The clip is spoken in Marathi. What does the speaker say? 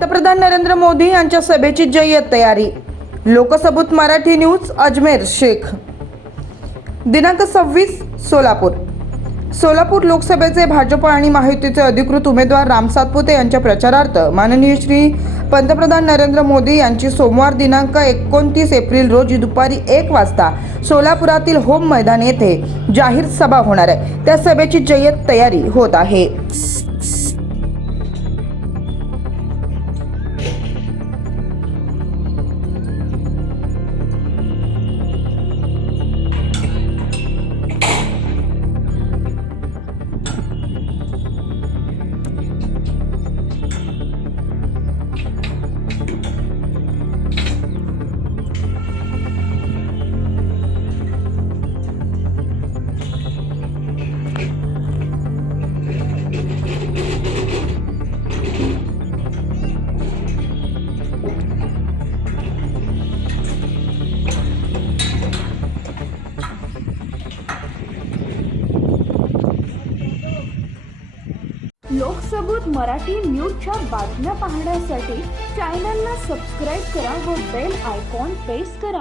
पंतप्रधान नरेंद्र मोदी यांच्या सभेची जय्यत तयारी। लोकसबूत मराठी न्यूज अजमेर शेख। दिनांक 26 सोलापूर लोकसभेचे भाजप आणि महायुतीचे अधिकृत उमेदवार राम सातपुते यांच्या प्रचारार्थ माननीय श्री पंतप्रधान नरेंद्र मोदी यांची सोमवार दिनांक 29 एप्रिल रोजी दुपारी 1 वाजता सोलापुरातील होम मैदान येथे जाहीर सभा होणार आहे। त्या सभेची जय्यत तयारी होत आहे। लोकसबूत मराठी न्यूजच्या बातम्या पाहण्यासाठी चॅनलला सबस्क्राइब करा व बेल आयकॉन प्रेस करा।